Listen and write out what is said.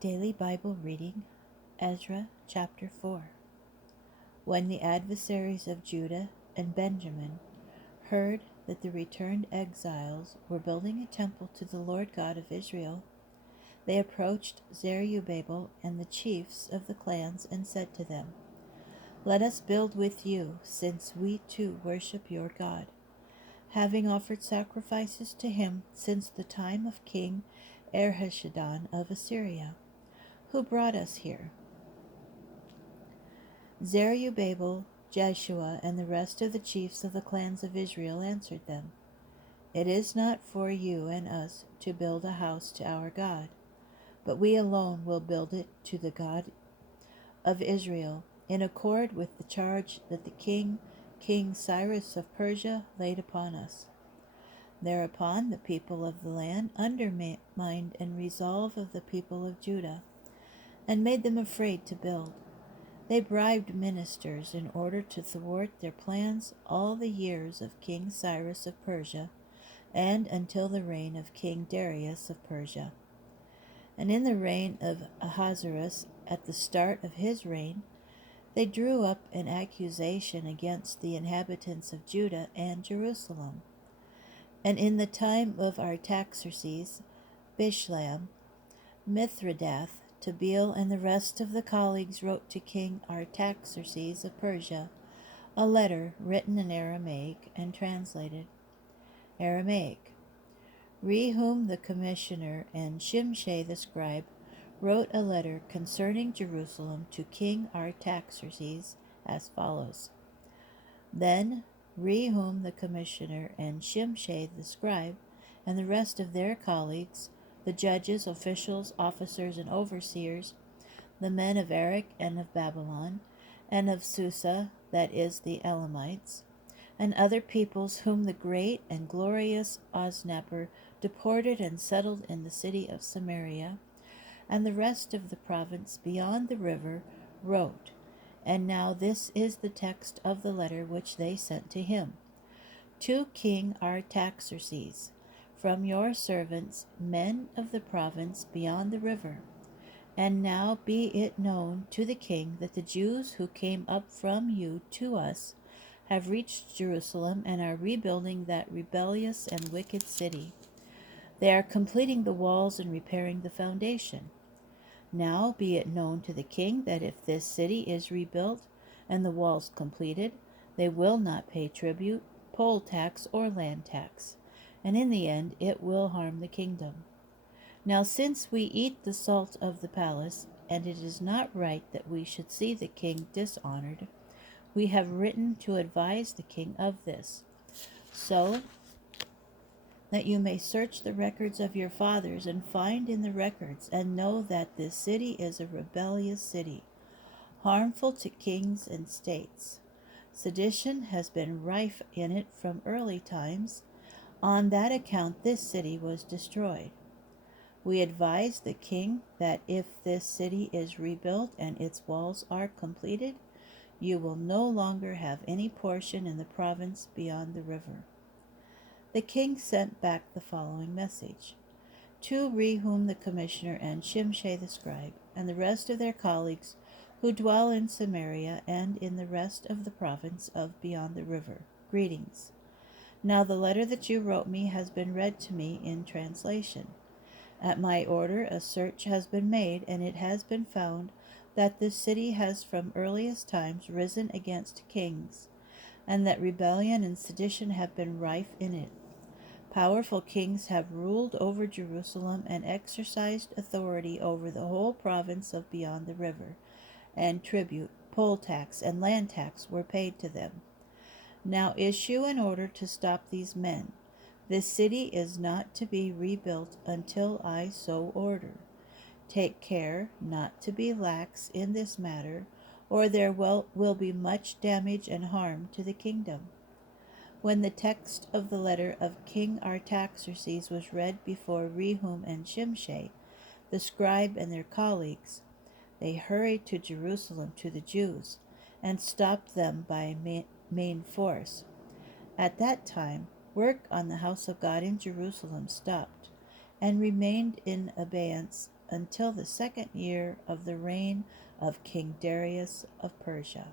Daily Bible Reading, Ezra chapter 4. When the adversaries of Judah and Benjamin heard that the returned exiles were building a temple to the Lord God of Israel, they approached Zerubbabel and the chiefs of the clans and said to them, "Let us build with you, since we too worship your God, having offered sacrifices to him since the time of King Esarhaddon of Assyria, who brought us here." Zerubbabel, Jeshua, and the rest of the chiefs of the clans of Israel answered them, "It is not for you and us to build a house to our God, but we alone will build it to the God of Israel, in accord with the charge that the King Cyrus of Persia laid upon us." Thereupon the people of the land undermined and resolve of the people of Judah, and made them afraid to build. They bribed ministers in order to thwart their plans all the years of King Cyrus of Persia, and until the reign of King Darius of Persia. And in the reign of Ahasuerus, at the start of his reign, they drew up an accusation against the inhabitants of Judah and Jerusalem. And in the time of Artaxerxes, Bishlam, Mithridath, Tabeel, and the rest of the colleagues wrote to King Artaxerxes of Persia a letter written in Aramaic and translated. Aramaic. Rehum the commissioner and Shimshai the scribe wrote a letter concerning Jerusalem to King Artaxerxes as follows. Then Rehum the commissioner and Shimshai the scribe and the rest of their colleagues, the judges, officials, officers, and overseers, the men of Erech and of Babylon, and of Susa, that is, the Elamites, and other peoples whom the great and glorious Osnapper deported and settled in the city of Samaria, and the rest of the province beyond the river, wrote. And now this is the text of the letter which they sent to him. To King Artaxerxes, from your servants, men of the province beyond the river. And now be it known to the king that the Jews who came up from you to us have reached Jerusalem and are rebuilding that rebellious and wicked city. They are completing the walls and repairing the foundation. Now be it known to the king that if this city is rebuilt and the walls completed, they will not pay tribute, poll tax, or land tax, and in the end it will harm the kingdom. Now since we eat the salt of the palace, and it is not right that we should see the king dishonored, we have written to advise the king of this, so that you may search the records of your fathers and find in the records and know that this city is a rebellious city, harmful to kings and states. Sedition has been rife in it from early times. On that account this city was destroyed. We advise the king that if this city is rebuilt and its walls are completed, you will no longer have any portion in the province beyond the river. The king sent back the following message. To Rehum the commissioner and Shimshai the scribe, and the rest of their colleagues who dwell in Samaria and in the rest of the province of beyond the river, greetings. Now the letter that you wrote me has been read to me in translation. At my order a search has been made, and it has been found that this city has from earliest times risen against kings, and that rebellion and sedition have been rife in it. Powerful kings have ruled over Jerusalem and exercised authority over the whole province of beyond the river, and tribute, poll tax, and land tax were paid to them. Now issue an order to stop these men. This city is not to be rebuilt until I so order. Take care not to be lax in this matter, or there will be much damage and harm to the kingdom. When the text of the letter of King Artaxerxes was read before Rehum and Shimshai, the scribe and their colleagues, they hurried to Jerusalem to the Jews, and stopped them by main force. At that time, work on the house of God in Jerusalem stopped, and remained in abeyance until the second year of the reign of King Darius of Persia.